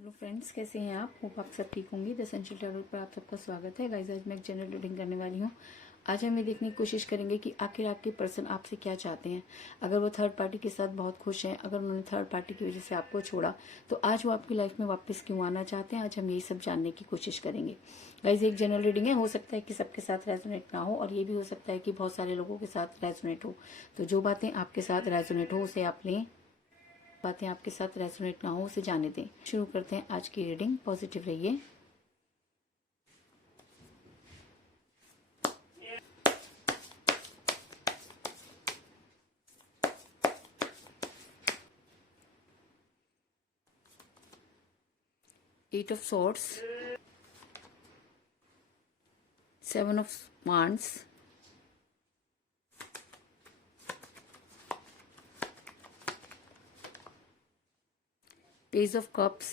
Hello friends, कैसे हैं आप? होप आप सब ठीक होंगे। द एसेंशियल टैरोट पर आप सबका स्वागत है। गाइस, आज मैं एक जनरल रीडिंग करने वाली हूँ। आज हम ये देखने की कोशिश करेंगे कि आखिर आपके पर्सन आपसे क्या चाहते हैं। अगर वो थर्ड पार्टी के साथ बहुत खुश हैं, अगर उन्होंने थर्ड पार्टी की वजह से आपको छोड़ा, तो आज वो आपकी लाइफ में वापस क्यों आना चाहते हैं, आज हम यही सब जानने की कोशिश करेंगे। गाइस, एक जनरल रीडिंग है, हो सकता है कि सबके साथ रेजोनेट ना हो, और ये भी हो सकता है कि बहुत सारे लोगों के साथ रेजोनेट हो। तो जो बातें आपके साथ रेजोनेट हो उसे आप लें, बातें आपके साथ रेजोनेट ना हो उसे जाने दें। शुरू करते हैं आज की रीडिंग। पॉजिटिव रहिए। Eight of swords, seven of wands, page of cups,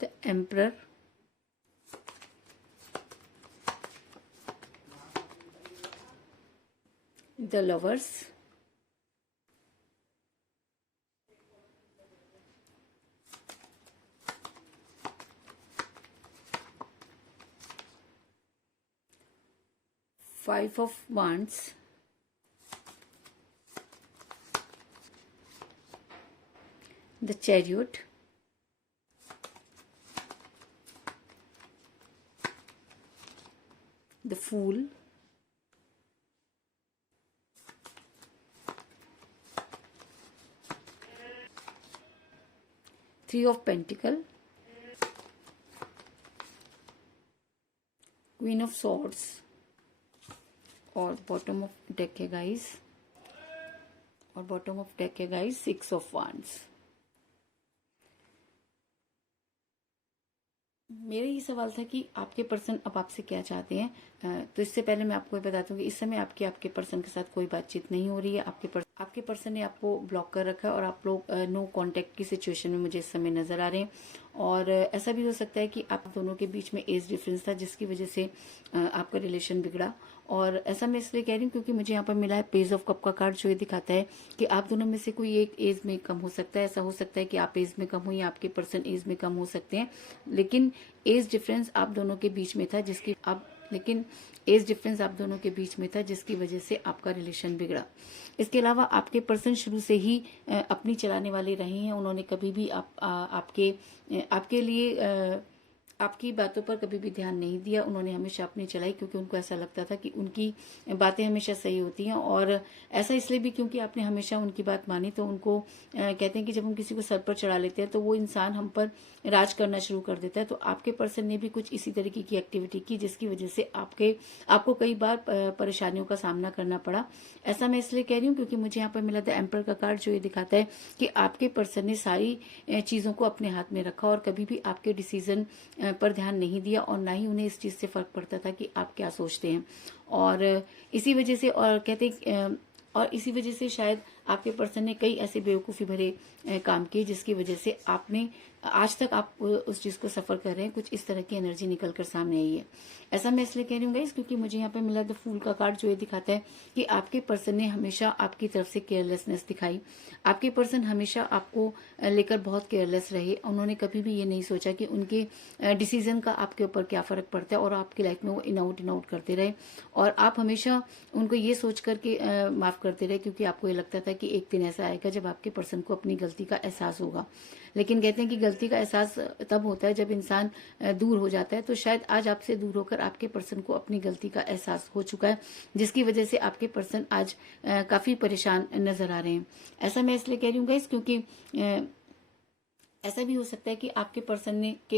the emperor, the lovers, five of wands, the chariot, the fool, three of pentacle, queen of swords, और बॉटम ऑफ डेक है guys, और bottom of deck है guys six of wands. मेरा ये सवाल था कि आपके पर्सन अब आपसे क्या चाहते हैं। तो इससे पहले मैं आपको ये बता दूं कि इस समय आपके पर्सन के साथ कोई बातचीत नहीं हो रही है। आपके पर्सन ने आपको ब्लॉक कर रखा है, और आप लोग नो कांटेक्ट की सिचुएशन में मुझे इस समय नजर आ रहे हैं। और ऐसा भी हो सकता है कि आप दोनों के बीच में एज डिफरेंस था, जिसकी वजह से आपका रिलेशन बिगड़ा। और ऐसा मैं इसलिए कह रही हूँ क्योंकि मुझे यहाँ पर मिला है पेज ऑफ कप का कार्ड, जो ये दिखाता है कि आप दोनों में से कोई एक एज में कम हो सकता है। ऐसा हो सकता है कि आप एज में कम हो या आपके पर्सन एज में कम हो सकते हैं, लेकिन एज डिफरेंस आप दोनों के बीच में था, जिसकी वजह से आपका रिलेशन बिगड़ा। इसके अलावा आपके पर्सन शुरू से ही अपनी चलाने वाले रहे हैं। उन्होंने कभी भी आपके लिए आपकी बातों पर कभी भी ध्यान नहीं दिया। उन्होंने हमेशा अपनी चलाई, क्योंकि उनको ऐसा लगता था कि उनकी बातें हमेशा सही होती हैं। और ऐसा इसलिए भी क्योंकि आपने हमेशा उनकी बात मानी। तो उनको कहते हैं कि जब हम किसी को सर पर चढ़ा लेते हैं तो वो इंसान हम पर राज करना शुरू कर देता है। तो आपके पर्सन ने भी कुछ इसी तरीके की एक्टिविटी की, जिसकी वजह से आपको कई बार परेशानियों का सामना करना पड़ा। ऐसा मैं इसलिए कह रही हूँ क्योंकि मुझे यहाँ पर मिला था एम्पर का कार्ड, जो ये दिखाता है कि आपके पर्सन ने सारी चीजों को अपने हाथ में रखा, और कभी भी आपके डिसीजन पर ध्यान नहीं दिया, और ना ही उन्हें इस चीज से फर्क पड़ता था कि आप क्या सोचते हैं। और इसी वजह से, और इसी वजह से शायद आपके पर्सन ने कई ऐसे बेवकूफ़ी भरे काम किए, जिसकी वजह से आपने आज तक आप उस चीज़ को सफ़र कर रहे हैं। कुछ इस तरह की एनर्जी निकल कर सामने आई है। ऐसा मैं इसलिए कह रही हूँ गाइस क्योंकि मुझे यहाँ पे मिला द फूल का कार्ड, जो ये दिखाता है कि आपके पर्सन ने हमेशा आपकी तरफ से केयरलेसनेस दिखाई। आपके पर्सन हमेशा आपको लेकर बहुत केयरलेस रहे। उन्होंने कभी भी ये नहीं सोचा कि उनके डिसीजन का आपके ऊपर क्या फ़र्क पड़ता है, और आपकी लाइफ में वो इन आउट करते रहे। और आप हमेशा उनको ये सोच करके माफ़ करते रहे, क्योंकि आपको ये लगता था कि एक दिन ऐसा आएगा जब आपके पर्सन को अपनी गलती का एहसास होगा। लेकिन कहते हैं कि गलती का एहसास तब होता है जब इंसान दूर हो जाता है। तो शायद आज आपसे दूर होकर आपके पर्सन को अपनी गलती का एहसास हो चुका है, जिसकी वजह से आपके पर्सन आज काफी परेशान नजर आ रहे हैं। ऐसा मैं इसलिए कह रही हूँ गाइस क्योंकि ऐसा भी हो सकता है कि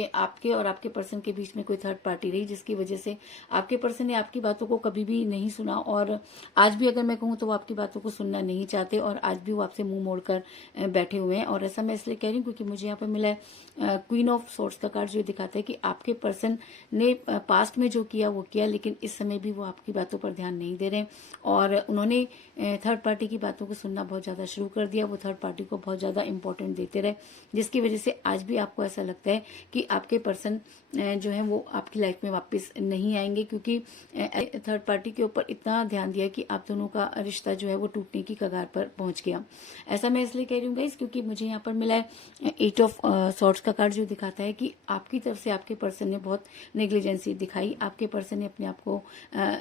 आपके और आपके पर्सन के बीच में कोई थर्ड पार्टी रही, जिसकी वजह से आपके पर्सन ने आपकी बातों को कभी भी नहीं सुना। और आज भी अगर मैं कहूँ तो वो आपकी बातों को सुनना नहीं चाहते, और आज भी वो आपसे मुंह मोड़कर बैठे हुए हैं। और ऐसा मैं इसलिए कह रही हूँ क्योंकि मुझे यहाँ पर मिला है क्वीन ऑफ सोर्ड्स का कार्ड, जो दिखाता है कि आपके पर्सन ने पास्ट में जो किया वो किया, लेकिन इस समय भी वो आपकी बातों पर ध्यान नहीं दे रहे, और उन्होंने थर्ड पार्टी की बातों को सुनना बहुत ज्यादा शुरू कर दिया। वो थर्ड पार्टी को बहुत ज्यादा इंपॉर्टेंट देते रहे, जिसकी वजह से आज भी आपको ऐसा लगता है कि आपके पर्सन जो है वो आपकी लाइफ में वापस नहीं आएंगे, क्योंकि थर्ड पार्टी के ऊपर इतना ध्यान दिया कि आप दोनों का रिश्ता जो है वो टूटने की कगार पर पहुंच गया। ऐसा मैं इसलिए कह रही हूँ गाइस, क्योंकि मुझे यहाँ पर मिला है 8 ऑफ सॉर्ड्स का कार्ड, जो दिखाता है कि आपकी तरफ से आपके पर्सन ने बहुत नेग्लिजेंसी दिखाई, आपके पर्सन ने अपने आप को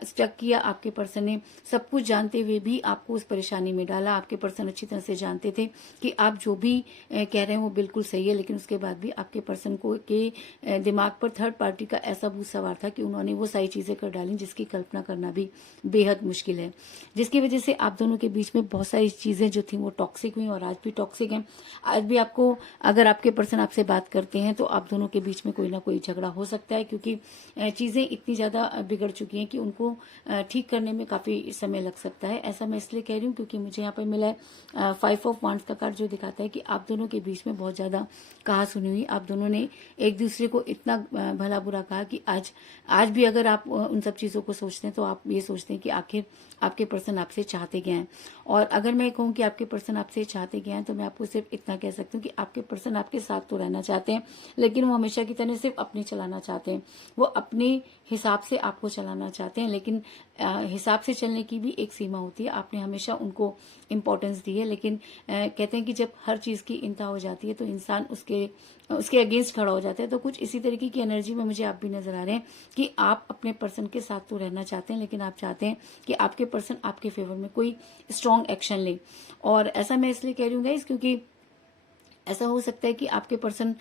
स्टक किया, आपके पर्सन ने सब कुछ जानते हुए भी आपको उस परेशानी में डाला। आपके पर्सन अच्छी तरह से जानते थे कि आप जो भी कह रहे हैं वो बिल्कुल सही है, लेकिन उसके बाद भी आपके पर्सन को के दिमाग पर थर्ड पार्टी का ऐसा भूत सवार था कि उन्होंने वो सारी चीजें कर डाली जिसकी कल्पना करना भी बेहद मुश्किल है, जिसकी वजह से आप दोनों के बीच में बहुत सारी चीजें जो थी वो टॉक्सिक हुई और आज भी टॉक्सिक हैं। आज भी आपको, अगर आपके पर्सन आपसे बात करते हैं तो आप दोनों के बीच में कोई ना कोई झगड़ा हो सकता है, क्योंकि चीजें इतनी ज्यादा बिगड़ चुकी हैं कि उनको ठीक करने में काफी समय लग सकता है। ऐसा मैं इसलिए कह रही हूँ क्योंकि मुझे यहाँ पर मिला है 5 ऑफ वांड्स का कार्ड, जो दिखाता है कि आप दोनों के बीच में बहुत ज्यादा कहा सुनी हुई, आप दोनों ने एक दूसरे को इतना भला बुरा कहा कि आज भी अगर आप उन सब चीजों को सोचते हैं तो आप ये सोचते हैं कि आखिर आपके पर्सन आपसे चाहते क्या हैं। और अगर मैं कहूँ कि आपके पर्सन आपसे चाहते क्या हैं, तो मैं आपको सिर्फ इतना कह सकती हूँ कि आपके पर्सन आपके साथ तो रहना चाहते हैं, लेकिन वो हमेशा की तरह सिर्फ अपने चलाना चाहते हैं। वो अपने हिसाब से आपको चलाना चाहते हैं, लेकिन हिसाब से चलने की भी एक सीमा होती है। आपने हमेशा उनको इम्पोर्टेंस दी है, लेकिन कहते हैं कि जब हर चीज की इंतहा हो जाती है तो इंसान उसके अगेंस्ट खड़ा हो जाता है। तो कुछ इसी तरीके की एनर्जी में मुझे आप भी नजर आ रहे हैं कि आप अपने पर्सन के साथ तो रहना चाहते हैं, लेकिन आप चाहते हैं कि आपके पर्सन आपके फेवर में कोई स्ट्रॉन्ग एक्शन ले। और ऐसा मैं इसलिए कह रही हूँ गाइस, क्योंकि ऐसा हो सकता है कि आपके पर्सन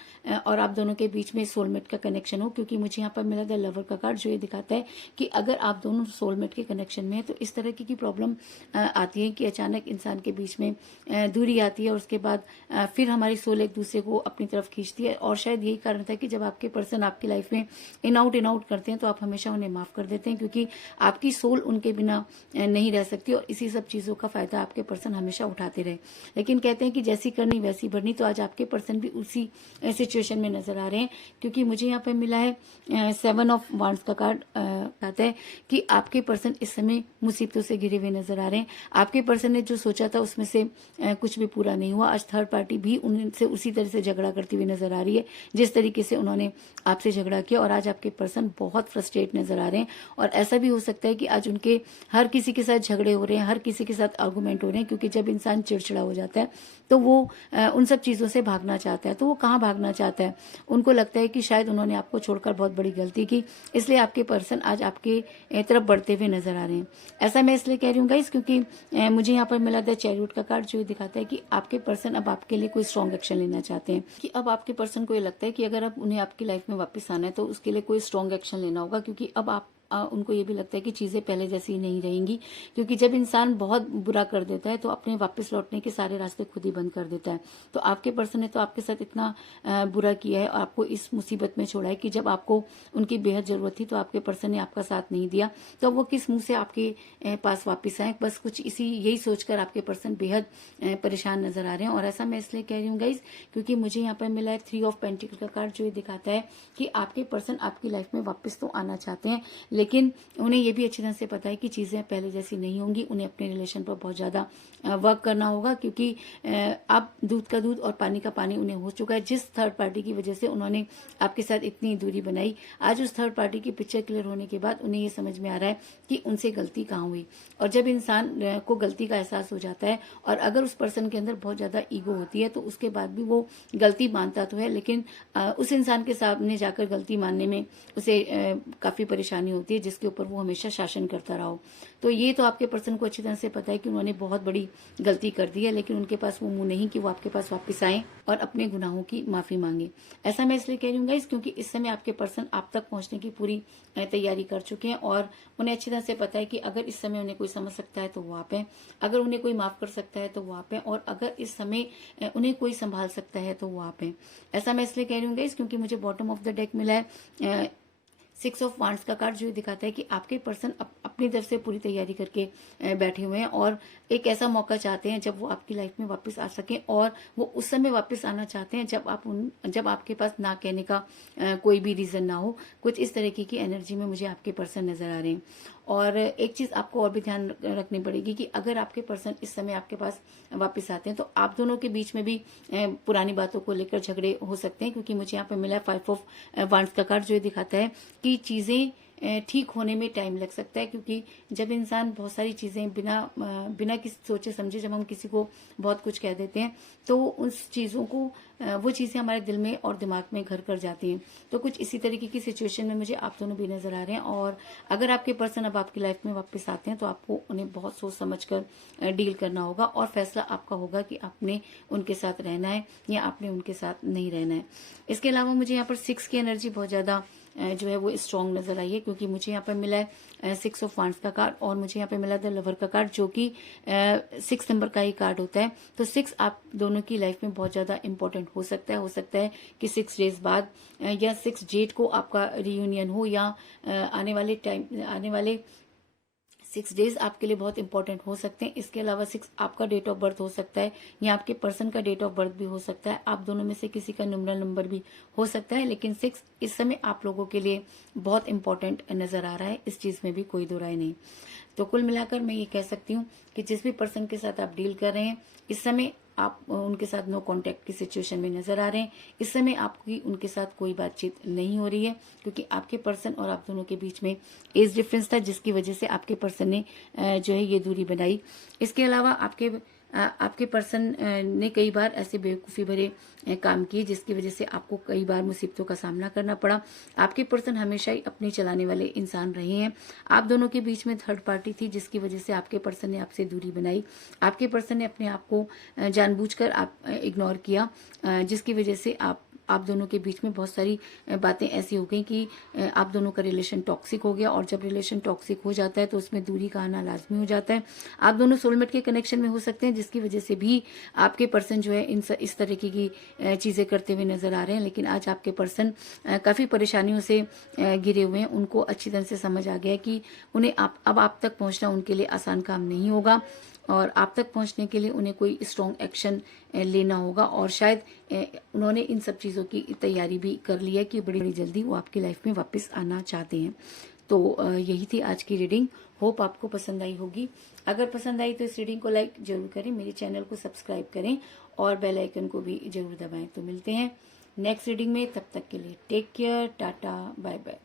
और आप दोनों के बीच में सोलमेट का कनेक्शन हो, क्योंकि मुझे यहाँ पर मिला द लवर का कार्ड, जो ये दिखाता है कि अगर आप दोनों सोलमेट के कनेक्शन में है तो इस तरह की प्रॉब्लम आती है कि अचानक इंसान के बीच में दूरी आती है और उसके बाद फिर हमारी सोल एक दूसरे को अपनी तरफ खींचती है। और शायद यही कारण था कि जब आपके पर्सन आपकी लाइफ में इन आउट करते हैं तो आप हमेशा उन्हें माफ कर देते हैं, क्योंकि आपकी सोल उनके बिना नहीं रह सकती और इसी सब चीजों का फायदा आपके पर्सन हमेशा उठाते रहे। लेकिन कहते हैं कि जैसी करनी वैसी भरनी, तो आज आपके पर्सन भी उसी सिचुएशन में नजर आ रहे हैं, क्योंकि मुझे यहाँ पे मिला है 7 ऑफ वांड्स का कार्ड, कहता है कि आपके पर्सन इस समय मुसीबतों से घिरे हुए नजर आ रहे हैं। आपके पर्सन ने जो सोचा था उसमें से कुछ भी पूरा नहीं हुआ। आज थर्ड पार्टी भी उनसे उसी तरह से झगड़ा करती हुई नजर आ रही है जिस तरीके से उन्होंने आपसे झगड़ा किया, और आज आपके पर्सन बहुत फ्रस्ट्रेट नजर आ रहे हैं। और ऐसा भी हो सकता है कि आज उनके हर किसी के साथ झगड़े हो रहे हैं, हर किसी के साथ आर्गूमेंट हो रहे हैं, क्योंकि जब इंसान चिड़चिड़ा हो जाता है तो वो उन सब चीजों से भागना चाहता है। तो वो कहाँ भागना चाहता है? उनको लगता है कि शायद उन्होंने आपको छोड़कर बहुत बड़ी गलती की, इसलिए आपके पर्सन आज आपके तरफ बढ़ते हुए नजर आ रहे हैं। ऐसा मैं इसलिए कह रही हूँ गाइस, क्योंकि मुझे यहाँ पर मिला था चैरियट का कार्ड, जो दिखाता है कि आपके पर्सन अब आपके लिए कोई स्ट्रॉन्ग एक्शन लेना चाहते हैं, कि अब आपके पर्सन को ये लगता है कि अगर अब उन्हें आपकी लाइफ में वापस आना है तो उसके लिए कोई स्ट्रॉन्ग एक्शन लेना होगा, क्योंकि अब आप उनको ये भी लगता है कि चीजें पहले जैसी नहीं रहेंगी, क्योंकि जब इंसान बहुत बुरा कर देता है तो अपने वापस लौटने के सारे रास्ते खुद ही बंद कर देता है। तो आपके पर्सन ने तो आपके साथ इतना बुरा किया है और आपको इस मुसीबत में छोड़ा है कि जब आपको उनकी बेहद जरूरत थी तो आपके पर्सन ने आपका साथ नहीं दिया, तो वो किस मुंह से आपके पास वापिस आए। बस कुछ यही सोचकर आपके पर्सन बेहद परेशान नजर आ रहे हैं। और ऐसा मैं इसलिए कह रही हूँ गाइज, क्योंकि मुझे यहाँ पर मिला है 3 ऑफ पेंटिकल का कार्ड, जो ये दिखाता है कि आपके पर्सन आपकी लाइफ में वापस तो आना चाहते हैं, लेकिन उन्हें ये भी अच्छी तरह से पता है कि चीजें पहले जैसी नहीं होंगी। उन्हें अपने रिलेशन पर बहुत ज्यादा वर्क करना होगा, क्योंकि अब दूध का दूध और पानी का पानी उन्हें हो चुका है। जिस थर्ड पार्टी की वजह से उन्होंने आपके साथ इतनी दूरी बनाई, आज उस थर्ड पार्टी की पिक्चर क्लियर होने के बाद उन्हें ये समझ में आ रहा है कि उनसे गलती कहाँ हुई। और जब इंसान को गलती का एहसास हो जाता है और अगर उस पर्सन के अंदर बहुत ज्यादा ईगो होती है तो उसके बाद भी वो गलती मानता तो है, लेकिन उस इंसान के सामने जाकर गलती मानने में उसे काफी परेशानी होती है, जिसके ऊपर वो हमेशा शासन करता रहा हो। तो ये तो आपके पर्सन को अच्छी तरह से पता है कि उन्होंने बहुत बड़ी गलती कर दी है, लेकिन उनके पास वो मुंह नहीं कि वो आपके पास वापस आए और अपने गुनाहों की माफी मांगे। ऐसा मैं इसलिए कह रही हूँ गाइस, क्योंकि इस समय आपके पर्सन आप तक पहुंचने की पूरी तैयारी कर चुके हैं और उन्हें अच्छी तरह से पता है कि अगर इस समय उन्हें कोई समझ सकता है तो वो आप हैं, अगर उन्हें कोई माफ कर सकता है तो वो आप हैं, और अगर इस समय उन्हें कोई संभाल सकता है तो वो आप हैं। ऐसा मैं इसलिए कह रही हूँ गाइस, क्योंकि मुझे बॉटम ऑफ द डेक मिला है 6 ऑफ वांड्स का कार्ड, जो दिखाता है कि आपके पर्सन अपनी तरफ से पूरी तैयारी करके बैठे हुए हैं और एक ऐसा मौका चाहते हैं जब वो आपकी लाइफ में वापस आ सकें, और वो उस समय वापस आना चाहते हैं जब आपके पास ना कहने का कोई भी रीजन ना हो। कुछ इस तरीके की एनर्जी में मुझे आपके पर्सन नजर आ रहे हैं। और एक चीज आपको और भी ध्यान रखनी पड़ेगी कि अगर आपके पर्सन इस समय आपके पास वापस आते हैं तो आप दोनों के बीच में भी पुरानी बातों को लेकर झगड़े हो सकते हैं, क्योंकि मुझे यहाँ पे मिला है 5 ऑफ वांड्स का कार्ड, जो ये दिखाता है कि चीजें ठीक होने में टाइम लग सकता है। क्योंकि जब इंसान बहुत सारी चीजें बिना किसी सोचे समझे जब हम किसी को बहुत कुछ कह देते हैं तो उस चीजों को वो चीजें हमारे दिल में और दिमाग में घर कर जाती हैं। तो कुछ इसी तरीके की सिचुएशन में मुझे आप दोनों भी नजर आ रहे हैं। और अगर आपके पर्सन अब आपकी लाइफ में वापस आते हैं तो आपको उन्हें बहुत सोच समझ कर डील करना होगा और फैसला आपका होगा कि आपने उनके साथ रहना है या आपने उनके साथ नहीं रहना है। इसके अलावा मुझे यहाँ पर 6 की एनर्जी बहुत ज्यादा जो है वो स्ट्रांग नजर आई है, क्योंकि मुझे यहाँ पर मिला है 6 ऑफ वांड्स का कार्ड और मुझे यहाँ पे मिला द लवर का कार्ड, जो कि 6 नंबर का ही कार्ड होता है। तो 6 आप दोनों की लाइफ में बहुत ज्यादा इंपॉर्टेंट हो सकता है कि 6 डेज बाद या 6 डेट को आपका रियूनियन हो या आने वाले 6 डेज आपके लिए बहुत इंपॉर्टेंट हो सकते हैं। इसके अलावा 6 आपका डेट ऑफ बर्थ हो सकता है या आपके पर्सन का डेट ऑफ बर्थ भी हो सकता है, आप दोनों में से किसी का न्यूमरल नंबर भी हो सकता है, लेकिन 6 इस समय आप लोगों के लिए बहुत इंपॉर्टेंट नजर आ रहा है, इस चीज में भी कोई दो राय नहीं। तो कुल मिलाकर मैं ये कह सकती हूँ कि जिस भी पर्सन के साथ आप डील कर रहे हैं इस समय आप उनके साथ नो कांटेक्ट की सिचुएशन में नजर आ रहे हैं। इस समय आपकी उनके साथ कोई बातचीत नहीं हो रही है, क्योंकि आपके पर्सन और आप दोनों के बीच में एज डिफरेंस था, जिसकी वजह से आपके पर्सन ने जो है ये दूरी बनाई। इसके अलावा आपके पर्सन ने कई बार ऐसे बेवकूफ़ी भरे काम किए जिसकी वजह से आपको कई बार मुसीबतों का सामना करना पड़ा। आपके पर्सन हमेशा ही अपने चलाने वाले इंसान रहे हैं। आप दोनों के बीच में थर्ड पार्टी थी जिसकी वजह से आपके पर्सन ने आपसे दूरी बनाई। आपके पर्सन ने अपने आप को जानबूझकर आप इग्नोर किया, जिसकी वजह से आप दोनों के बीच में बहुत सारी बातें ऐसी हो गई कि आप दोनों का रिलेशन टॉक्सिक हो गया। और जब रिलेशन टॉक्सिक हो जाता है तो उसमें दूरी का आना लाजमी हो जाता है। आप दोनों सोलमेट के कनेक्शन में हो सकते हैं, जिसकी वजह से भी आपके पर्सन जो है इस तरीके की चीजें करते हुए नजर आ रहे हैं। लेकिन आज आपके पर्सन काफी परेशानियों से घिरे हुए हैं। उनको अच्छी तरह से समझ आ गया है कि उन्हें अब आप तक पहुंचना उनके लिए आसान काम नहीं होगा और आप तक पहुंचने के लिए उन्हें कोई स्ट्रॉन्ग एक्शन लेना होगा। और शायद उन्होंने इन सब चीज़ों की तैयारी भी कर ली है कि बड़ी बड़ी जल्दी वो आपकी लाइफ में वापस आना चाहते हैं। तो यही थी आज की रीडिंग। होप आपको पसंद आई होगी। अगर पसंद आई तो इस रीडिंग को लाइक जरूर करें, मेरे चैनल को सब्सक्राइब करें और बेल आइकन को भी जरूर दबाएं। तो मिलते हैं नेक्स्ट रीडिंग में, तब तक के लिए take care, tata, bye bye.